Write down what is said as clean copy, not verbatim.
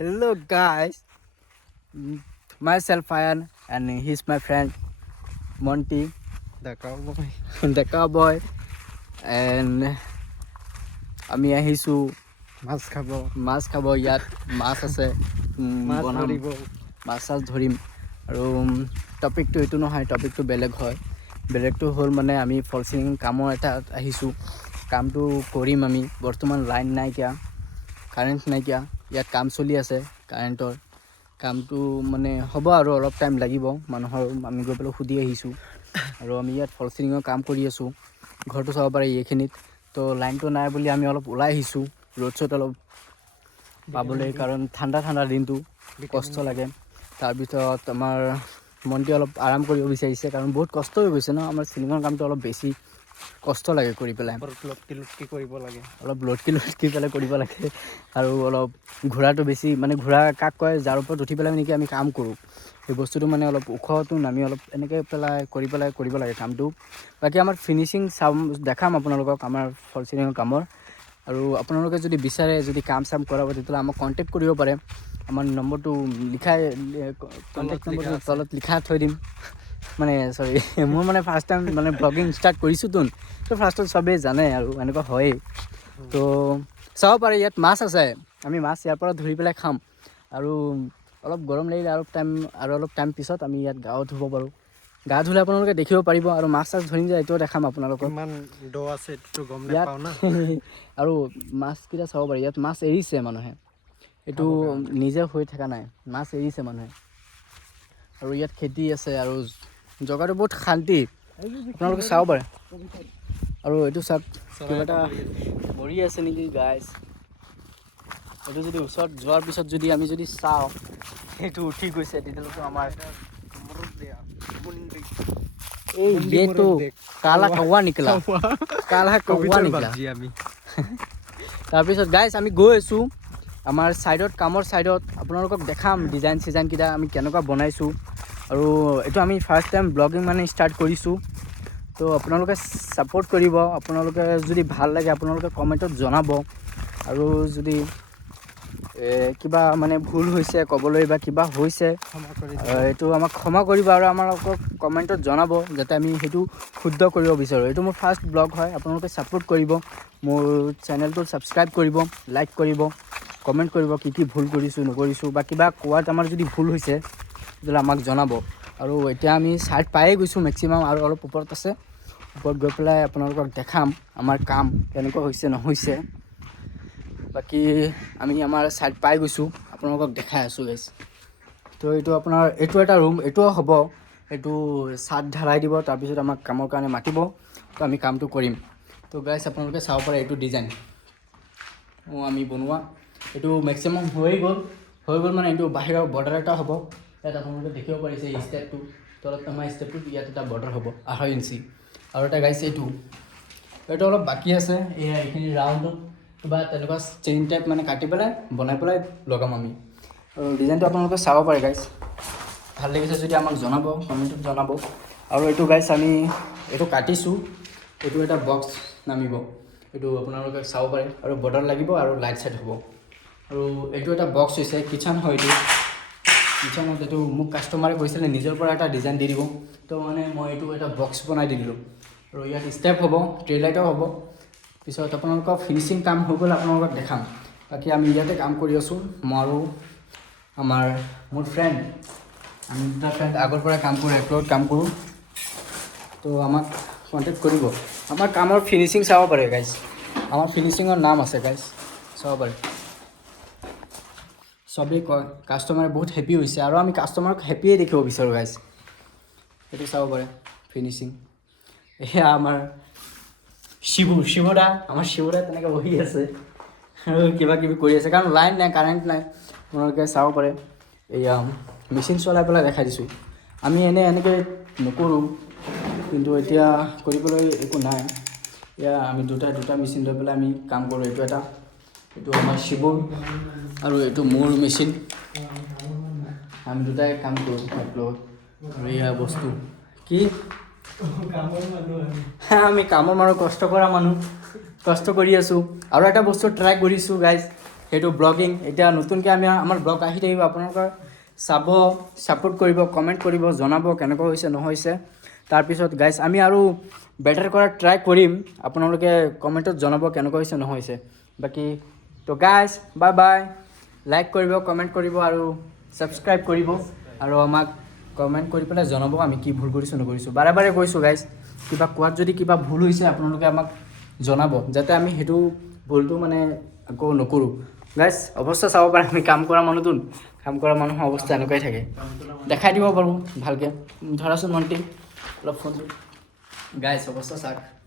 Hello guys, myself Ayan and he's my friend Monty, The cowboy. the cowboy, and আমি আহিছোঁ মাছ খাব মাছ খাব। ইয়াত মাছ আছে, মাছ বনাম, ধৰিব মাছ চাছ ধৰিম। আৰু টপিকটো এইটো নহয়, টপিকটো বেলেগ হয়। বেলেগটো হ'ল মানে আমি ফল চিলিং কামৰ এটাত আহিছোঁ, কামটো কৰিম আমি। বৰ্তমান লাইন নাইকিয়া, কাৰেণ্ট নাইকিয়া, ইয়াত কাম চলি আছে কাৰেণ্টৰ কামটো। মানে হ'ব আৰু অলপ টাইম লাগিব মানুহৰ। আমি গৈ পেলাই সুধি আহিছোঁ আৰু আমি ইয়াত ফল চিলিঙৰ কাম কৰি আছোঁ। ঘৰটো চাব পাৰে এইখিনিত। তো লাইনটো নাই বুলি আমি অলপ ওলাই আহিছোঁ ৰ'দ চ'দ অলপ পাবলৈ, কাৰণ ঠাণ্ডা দিনটো কষ্ট লাগে। তাৰপিছত আমাৰ মনটো অলপ আৰাম কৰিব বিচাৰিছে, কাৰণ বহুত কষ্ট হৈ গৈছে ন। আমাৰ চিলিঙৰ কামটো অলপ বেছি কষ্ট লাগে কৰি পেলাই, লটকি কৰিব লাগে। অলপ লটকি পেলাই কৰিব লাগে। আৰু অলপ ঘোঁৰাটো বেছি, মানে ঘোঁৰা কাক কয়, যাৰ ওপৰত উঠি পেলাই নেকি আমি কাম কৰোঁ, সেই বস্তুটো মানে অলপ ওখটো নামি অলপ এনেকৈ কৰিব লাগে কামটো। বাকী আমাৰ ফিনিচিং দেখাম আপোনালোকক আমাৰ ফল চিলিঙৰ কামৰ। আৰু আপোনালোকে যদি বিচাৰে, যদি কাম চাম কৰাব, তেতিয়াহ'লে আমাক কণ্টেক্ট কৰিব পাৰে। আমাৰ নম্বৰটো কণ্টেক্ট নম্বৰটো তলত লিখাই থৈ দিম। মানে চৰি, মোৰ মানে ফাৰ্ষ্ট টাইম মানে ব্লগিং ষ্টাৰ্ট কৰিছোঁতো, তো ফাৰ্ষ্টত চবেই জানে আৰু এনেকুৱা হয়েই। তো চাব পাৰে, ইয়াত মাছ আছে। আমি মাছ ইয়াৰ পৰা ধৰি পেলাই খাম। আৰু অলপ গৰম লাগিলে অলপ টাইম পিছত আমি ইয়াত গাও ধুব পাৰোঁ। গা ধুলে আপোনালোকে দেখিব পাৰিব। আৰু মাছ চাছ ধৰিম যে এইটোও দেখাম আপোনালোকক। কিমান দ আছে এইটো গম ইয়াত নাপাওঁ না। আৰু মাছকেইটা চাব পাৰি, ইয়াত মাছ এৰিছে মানুহে, এইটো খাবৰ কাৰণে। নিজে হৈ থকা নাই, মাছ এৰিছে মানুহে। আৰু ইয়াত খেতি আছে আৰু জেগাটো বহুত শান্তি, আপোনালোকে চাব পাৰে। আৰু এইটো চাওক, কিবা এটা মৰি আছে নেকি গাইজ। এইটো যদি ওচৰত যোৱাৰ পিছত আমি যদি চাওঁ, সেইটো উঠি গৈছে, তেতিয়াহ'লেতো আমাৰ এই ইয়েটো কালা কৌৱা নিকলা, কালা কৌৱা নিকলা। তাৰপিছত গাইজ আমি গৈ আছোঁ আমাৰ ছাইডত, কামৰ ছাইডত। আপোনালোকক দেখাম ডিজাইন চিজাইনকেইটা আমি কেনেকুৱা বনাইছোঁ। আৰু এইটো আমি ফাৰ্ষ্ট টাইম ব্লগিং মানে ষ্টাৰ্ট কৰিছোঁ। তো আপোনালোকে ছাপোৰ্ট কৰিব। আপোনালোকে যদি ভাল লাগে আপোনালোকে কমেণ্টত জনাব। আৰু যদি কিবা মানে ভুল হৈছে ক'বলৈ, বা কিবা হৈছে, এইটো আমাক ক্ষমা কৰিব। আৰু আমালোকক কমেণ্টত জনাব, যাতে আমি সেইটো শুদ্ধ কৰিব বিচাৰোঁ। এইটো মোৰ ফাৰ্ষ্ট ব্লগ হয়, আপোনালোকে ছাপোৰ্ট কৰিব। মোৰ চেনেলটো ছাবস্ক্ৰাইব কৰিব, লাইক কৰিব, কমেণ্ট কৰিব, কি ভুল কৰিছোঁ নকৰিছোঁ, বা কিবা কোৱাত আমাৰ যদি ভুল হৈছে তেতিয়াহ'লে আমাক জনাব। আৰু এতিয়া আমি ছাইড পায়ে গৈছোঁ মেক্সিমাম, আৰু অলপ ওপৰত আছে। ওপৰত গৈ পেলাই আপোনালোকক দেখাম আমাৰ কাম কেনেকুৱা হৈছে নহৈছে। বাকী আমি আমাৰ ছাইড পাই গৈছোঁ, আপোনালোকক দেখাই আছোঁ গাইজ। তো এইটো এটা ৰুম, এইটোও হ'ব। এইটো ছাদ ঢালাই দিব, তাৰপিছত আমাক কামৰ কাৰণে মাতিব, তো আমি কামটো কৰিম। তো গাইজ আপোনালোকে চাব পাৰে, এইটো ডিজাইন আমি বনোৱা। এইটো মেক্সিমাম হৈ গ'ল মানে এইটো বাহিৰৰ বৰ্ডাৰ এটা হ'ব। ইয়াত আপোনালোকে দেখিব পাৰিছে এই ষ্টেপটো, তলত আমাৰ ষ্টেপটোত ইয়াত এটা বৰ্ডাৰ হ'ব 2.5 ইঞ্চি। আৰু এটা গাইজ এইটো অলপ বাকী আছে। এইখিনি ৰাউণ্ডত কিবা তেনেকুৱা চেইন টাইপ মানে কাটি পেলাই বনাই পেলাই লগাম আমি। আৰু ডিজাইনটো আপোনালোকে চাব পাৰে গাইজ। ভাল লাগিছে যদি আমাক জনাব, কমেণ্টত জনাব। আৰু এইটো গাইজ আমি এইটো কাটিছোঁ, এইটো এটা বক্স নামিব, এইটো আপোনালোকে চাব পাৰে। আৰু বৰ্ডাৰ লাগিব আৰু লাইট চাইট হ'ব। আৰু এইটো এটা বক্স হৈছে, কিটচেন হয় এইটো। কিটচেনত এইটো মোক কাষ্টমাৰে কৈছিলে নিজৰ পৰা এটা ডিজাইন দি দিব, তো মানে মই এইটো এটা বক্স বনাই দি দিলোঁ। আৰু ইয়াত ষ্টেপ হ'ব, ট্ৰে লাইটো হ'ব। পিছত আপোনালোকৰ ফিনিচিং কাম হৈ গ'ল, আপোনালোকক দেখাম। বাকী আমি ইয়াতে কাম কৰি আছোঁ, মই আৰু মোৰ ফ্ৰেণ্ড। আমি দুটা ফ্ৰেণ্ড আগৰ পৰাই কাম কৰোঁ, একেলগত কাম কৰোঁ। তো আমাক কণ্টেক্ট কৰিব। আমাৰ কামৰ ফিনিচিং চাব পাৰে গাইজ, আমাৰ ফিনিচিঙৰ নাম আছে গাইজ, চাব পাৰে। চবেই কয়, কাষ্টমাৰে বহুত হেপী হৈছে, আৰু আমি কাষ্টমাৰক হেপীয়ে দেখিব বিচাৰোঁ গাইজ। সেইটো চাব পাৰে ফিনিচিং। এয়া আমাৰ শিৱদা তেনেকৈ বহি আছে আৰু কিবা কিবি কৰি আছে, কাৰণ লাইন নাই, কাৰেণ্ট নাই। আপোনালোকে চাব পাৰে, এয়া মেচিন চলাই পেলাই দেখাই দিছোঁ। আমি এনেকৈ নকৰোঁ, কিন্তু এতিয়া কৰিবলৈ একো নাই। এয়া আমি দুটা মেচিন লৈ পেলাই আমি কাম কৰোঁ। এইটো আমাৰ শিৱৰ, আৰু এইটো মোৰ মেচিন। আমি দুটাই কাম কৰোঁ একেলগত। আৰু এয়া বস্তু কি আমি কামৰ মানুহ, কষ্ট কৰা মানুহ, কষ্ট কৰি আছোঁ। আৰু এটা বস্তু ট্ৰাই কৰিছোঁ গাইজ, সেইটো ব্লগিং এতিয়া নতুনকৈ আমি আমাৰ ব্লগ আহি থাকিব আপোনালোকে চাব ছাপোৰ্ট কৰিব কমেণ্ট কৰিব জনাব কেনেকুৱা হৈছে নহৈছে তাৰপিছত গাইজ আমি আৰু বেটাৰ কৰাৰ ট্ৰাই কৰিম আপোনালোকে কমেণ্টত জনাব কেনেকুৱা হৈছে নহৈছে বাকী তো গাইজ বাই বাই লাইক কৰিব কমেণ্ট কৰিব আৰু ছাবস্ক্ৰাইব কৰিব আৰু আমাক কমেণ্ট কৰি পেলাই জনাব আমি কি ভুল কৰিছোঁ নকৰিছোঁ বাৰে বাৰে কৈছোঁ গাইজ কিবা কোৱাত যদি কিবা ভুল হৈছে আপোনালোকে আমাক জনাব যাতে আমি সেইটো ভুলটো মানে আকৌ নকৰোঁ গাইজ অৱস্থা চাব পাৰে আমি কাম কৰা মানুহটো কাম কৰা মানুহৰ অৱস্থা এনেকুৱাই থাকে দেখাই দিব পাৰোঁ ভালকৈ ধৰাচোন মণ্টি অলপ ফোনটো গাইজ অৱস্থা চাওক